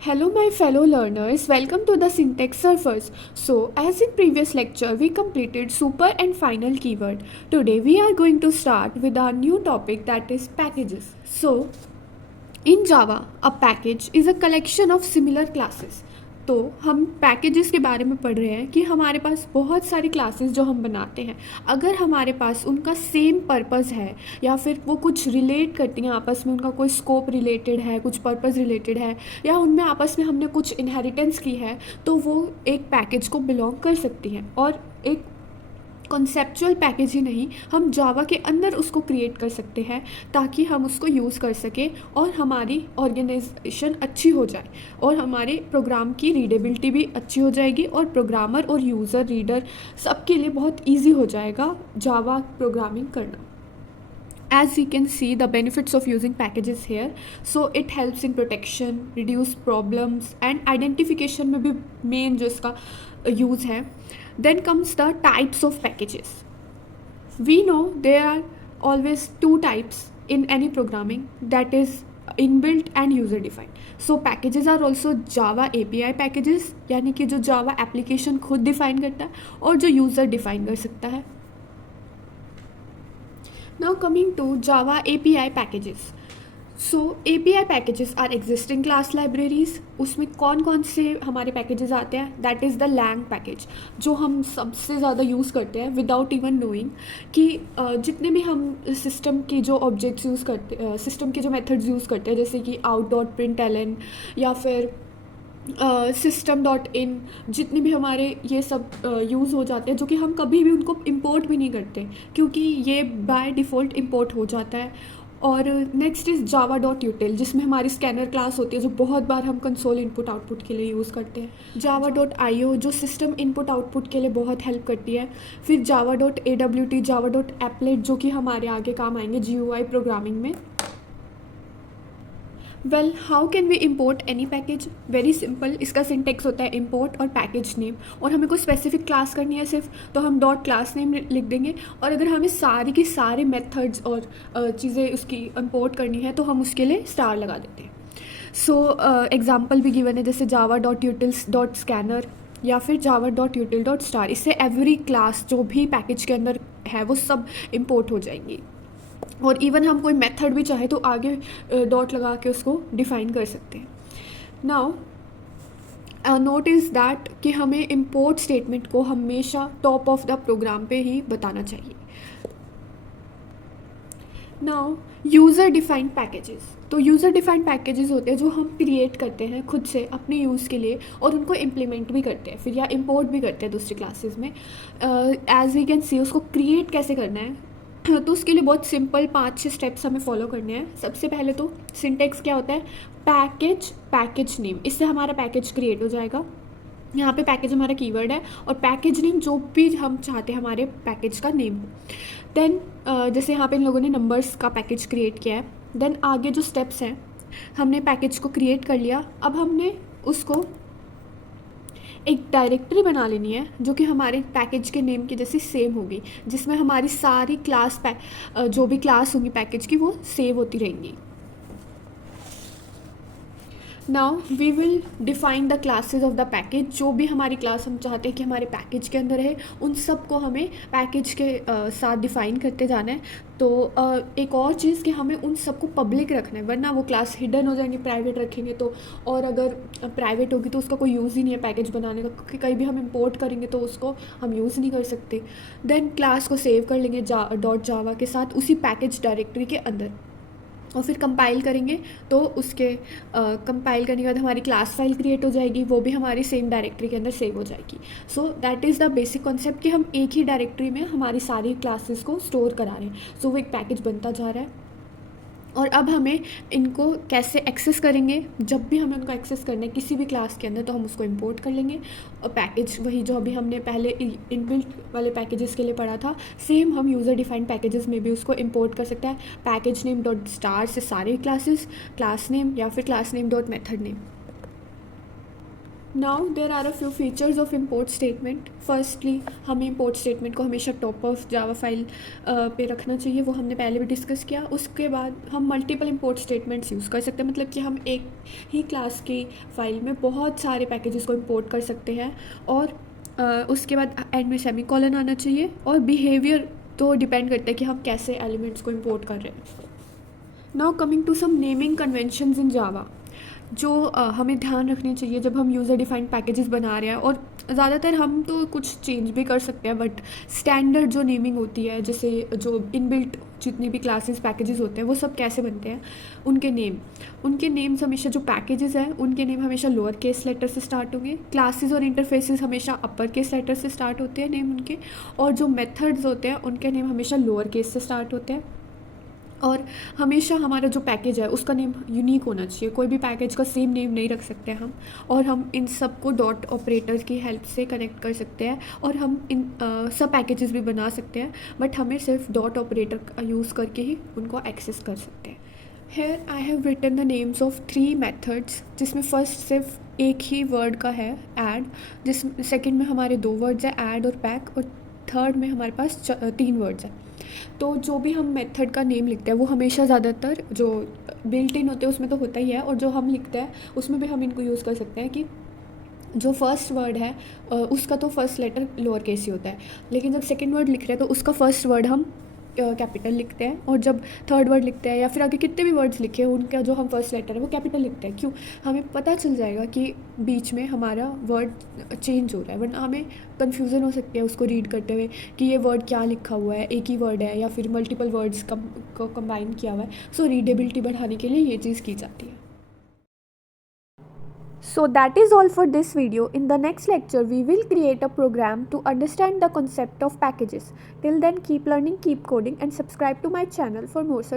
Hello, my fellow learners. Welcome to the syntax surfers. So, as in previous lecture, we completed super and final keyword. Today, we are going to start with our new topic, that is packages. So, in Java, a package is a collection of similar classes. तो हम packages के बारे में पढ़ रहे हैं कि हमारे पास बहुत सारी क्लासेस जो हम बनाते हैं, अगर हमारे पास उनका सेम पर्पस है या फिर वो कुछ रिलेट करती हैं आपस में, उनका कोई स्कोप रिलेटेड है, कुछ पर्पस रिलेटेड है, या उनमें आपस में हमने कुछ इनहेरिटेंस की है, तो वो एक पैकेज को बिलोंग कर सकती हैं। और एक कॉन्सेप्चुअल पैकेज ही नहीं, हम जावा के अंदर उसको क्रिएट कर सकते हैं ताकि हम उसको यूज़ कर सकें और हमारी ऑर्गेनाइजेशन अच्छी हो जाए और हमारे प्रोग्राम की रीडेबिलिटी भी अच्छी हो जाएगी और प्रोग्रामर और यूज़र रीडर सबके लिए बहुत इजी हो जाएगा जावा प्रोग्रामिंग करना। As we can see the benefits of using packages here, so it helps in protection, reduce problems and identification में भी main जो इसका use है। Then comes the types of packages. We know there are always two types in any programming, that is inbuilt and user defined. So packages are also Java API packages, यानी कि जो Java application खुद define करता है और जो user define कर सकता है। Now coming to Java API packages. So API packages are existing class libraries. उसमें कौन कौन से हमारे पैकेजेस आते हैं, that is the lang package, जो हम सबसे ज़्यादा यूज़ करते हैं विदाउट इवन नोइंग कि जितने भी हम सिस्टम की जो ऑब्जेक्ट्स यूज़ करते, सिस्टम के जो मेथड्स यूज़ करते हैं, जैसे कि out.println या फिर system.in, जितने भी हमारे ये सब यूज़ हो जाते हैं, जो कि हम कभी भी उनको इंपोर्ट भी नहीं करते क्योंकि ये बाय डिफ़ॉल्ट इंपोर्ट हो जाता है। और नेक्स्ट इज़ java.util, जिसमें हमारी स्कैनर क्लास होती है जो बहुत बार हम कंसोल इनपुट आउटपुट के लिए यूज़ करते हैं। java.io जो सिस्टम इनपुट आउटपुट के लिए बहुत हेल्प करती है। फिर java.awt, java.applet जो कि हमारे आगे काम आएंगे GUI प्रोग्रामिंग में। Well, how can we import any package? Very simple, इसका सिंटेक्स होता है इम्पोर्ट और पैकेज नेम, और हमें कोई स्पेसिफिक क्लास करनी है सिर्फ, तो हम डॉट क्लास नेम लिख देंगे। और अगर हमें सारी की सारे मेथड्स और चीज़ें उसकी इम्पोर्ट करनी है तो हम उसके लिए स्टार लगा देते हैं। सो एग्जाम्पल भी गिवन है, जैसे java.utils.scanner या फिर java.util.star। इससे एवरी क्लास जो भी पैकेज के अंदर है वो सब इम्पोर्ट हो जाएंगी। और इवन हम कोई मेथड भी चाहे तो आगे डॉट लगा के उसको डिफ़ाइन कर सकते हैं। नाउ नोट इज़ दैट कि हमें इम्पोर्ट स्टेटमेंट को हमेशा टॉप ऑफ द प्रोग्राम पे ही बताना चाहिए। नाउ यूज़र डिफाइंड पैकेजेस, तो यूज़र डिफाइंड पैकेजेस होते हैं जो हम क्रिएट करते हैं खुद से अपने यूज़ के लिए और उनको इम्प्लीमेंट भी करते हैं फिर या इम्पोर्ट भी करते हैं दूसरी क्लासेस में। एज वी कैन सी, उसको क्रिएट कैसे करना है, तो उसके लिए बहुत सिंपल 5-6 स्टेप्स हमें फॉलो करने हैं। सबसे पहले तो सिंटेक्स क्या होता है, पैकेज नेम, इससे हमारा पैकेज क्रिएट हो जाएगा। यहाँ पे पैकेज हमारा कीवर्ड है और पैकेज नेम जो भी हम चाहते हैं हमारे पैकेज का नेम हो। देन जैसे यहाँ पे इन लोगों ने नंबर्स का पैकेज क्रिएट किया है। देन आगे जो स्टेप्स हैं, हमने पैकेज को क्रिएट कर लिया, अब हमने उसको एक डायरेक्टरी बना लेनी है जो कि हमारे पैकेज के नेम की जैसी सेम होगी, जिसमें हमारी सारी क्लास जो भी क्लास होंगी पैकेज की वो सेव होती रहेंगी। Now we will define the classes of the package, जो भी हमारी क्लास हम चाहते हैं कि हमारे पैकेज के अंदर है उन सब को हमें पैकेज के साथ डिफ़ाइन करते जाना है। तो एक और चीज़ कि हमें उन सबको पब्लिक रखना है, वरना वो क्लास हिडन हो जाएंगे, प्राइवेट रखेंगे तो। और अगर प्राइवेट होगी तो उसका कोई यूज़ ही नहीं है पैकेज बनाने का, क्योंकि कहीं भी हम इंपोर्ट करेंगे तो उसको हम यूज़ नहीं कर सकते। देन क्लास को सेव कर लेंगे .java के साथ उसी पैकेज डायरेक्टरी के अंदर, और फिर कंपाइल करेंगे तो उसके कंपाइल करने के बाद हमारी क्लास फाइल क्रिएट हो जाएगी, वो भी हमारी सेम डायरेक्टरी के अंदर सेव हो जाएगी। So that is the basic concept कि हम एक ही डायरेक्टरी में हमारी सारी क्लासेस को स्टोर करा रहे हैं। सो वो एक पैकेज बनता जा रहा है। और अब हमें इनको कैसे एक्सेस करेंगे, जब भी हमें उनको एक्सेस करना है किसी भी क्लास के अंदर तो हम उसको इंपोर्ट कर लेंगे, और पैकेज वही जो अभी हमने पहले इनबिल्ट वाले पैकेजेस के लिए पढ़ा था, सेम हम यूज़र डिफाइंड पैकेजेस में भी उसको इंपोर्ट कर सकते हैं। पैकेज नेम डॉट स्टार से सारे क्लासेस, क्लास नेम या फिर class name dot method name. Now there are a few features of import statement. Firstly हमें इम्पोर्ट स्टेटमेंट को हमेशा टॉप ऑफ जावा फाइल पे रखना चाहिए, वो हमने पहले भी डिस्कस किया. उसके बाद हम मल्टीपल इम्पोर्ट स्टेटमेंट्स यूज़ कर सकते हैं, मतलब कि हम एक ही क्लास की फाइल में बहुत सारे पैकेजेस को इम्पोर्ट कर सकते हैं. और उसके बाद एंड में सेमी कॉलन आना चाहिए. और बिहेवियर तो डिपेंड करता है कि हम कैसे एलिमेंट्स को इम्पोर्ट कर रहे हैं. Now coming to some naming conventions in Java जो हमें ध्यान रखनी चाहिए जब हम यूज़र डिफाइंड पैकेजेस बना रहे हैं. और ज़्यादातर हम तो कुछ चेंज भी कर सकते हैं, बट स्टैंडर्ड जो नेमिंग होती है, जैसे जो इनबिल्ट जितने भी क्लासेस पैकेजेस होते हैं वो सब कैसे बनते हैं, उनके नेम्स हमेशा, जो पैकेजेस हैं उनके नेम हमेशा लोअर केस लेटर से स्टार्ट होंगे. क्लासेस और इंटरफेसेस हमेशा अपर केस लेटर से स्टार्ट होते हैं नेम उनके. और जो मेथड्स होते हैं उनके नेम हमेशा लोअर केस से स्टार्ट होते हैं. और हमेशा हमारा जो पैकेज है उसका नेम यूनिक होना चाहिए, कोई भी पैकेज का सेम नेम नहीं रख सकते हम. और हम इन सब को डॉट ऑपरेटर की हेल्प से कनेक्ट कर सकते हैं. और हम इन सब पैकेजेस भी बना सकते हैं, बट हमें सिर्फ डॉट ऑपरेटर का यूज़ करके ही उनको एक्सेस कर सकते हैं. Here I have written the names of 3 methods, जिसमें फर्स्ट सिर्फ एक ही वर्ड का है, ऐड. जिस सेकंड में हमारे 2 वर्ड्स हैं, ऐड और पैक. और थर्ड में हमारे पास 3 वर्ड्स हैं. तो जो भी हम मेथड का नेम लिखते हैं वो हमेशा ज़्यादातर जो बिल्ट इन होते हैं उसमें तो होता ही है, और जो हम लिखते हैं उसमें भी हम इनको यूज़ कर सकते हैं कि जो फर्स्ट वर्ड है उसका तो फर्स्ट लेटर लोअर केस ही होता है, लेकिन जब सेकंड वर्ड लिख रहे हैं तो उसका फर्स्ट वर्ड हम कैपिटल लिखते हैं. और जब थर्ड वर्ड लिखते हैं या फिर आगे कितने भी वर्ड्स लिखे हैं उनका जो हम फर्स्ट लेटर है वो कैपिटल लिखते हैं. क्यों? हमें पता चल जाएगा कि बीच में हमारा वर्ड चेंज हो रहा है, वरना हमें कन्फ्यूज़न हो सकती है उसको रीड करते हुए कि ये वर्ड क्या लिखा हुआ है, एक ही वर्ड है या फिर मल्टीपल वर्ड्स को कंबाइन किया हुआ है. सो रीडेबिलिटी बढ़ाने के लिए ये चीज़ की जाती है. So that is all for this video. In the next lecture, we will create a program to understand the concept of packages. Till then, keep learning, keep coding, and subscribe to my channel for more such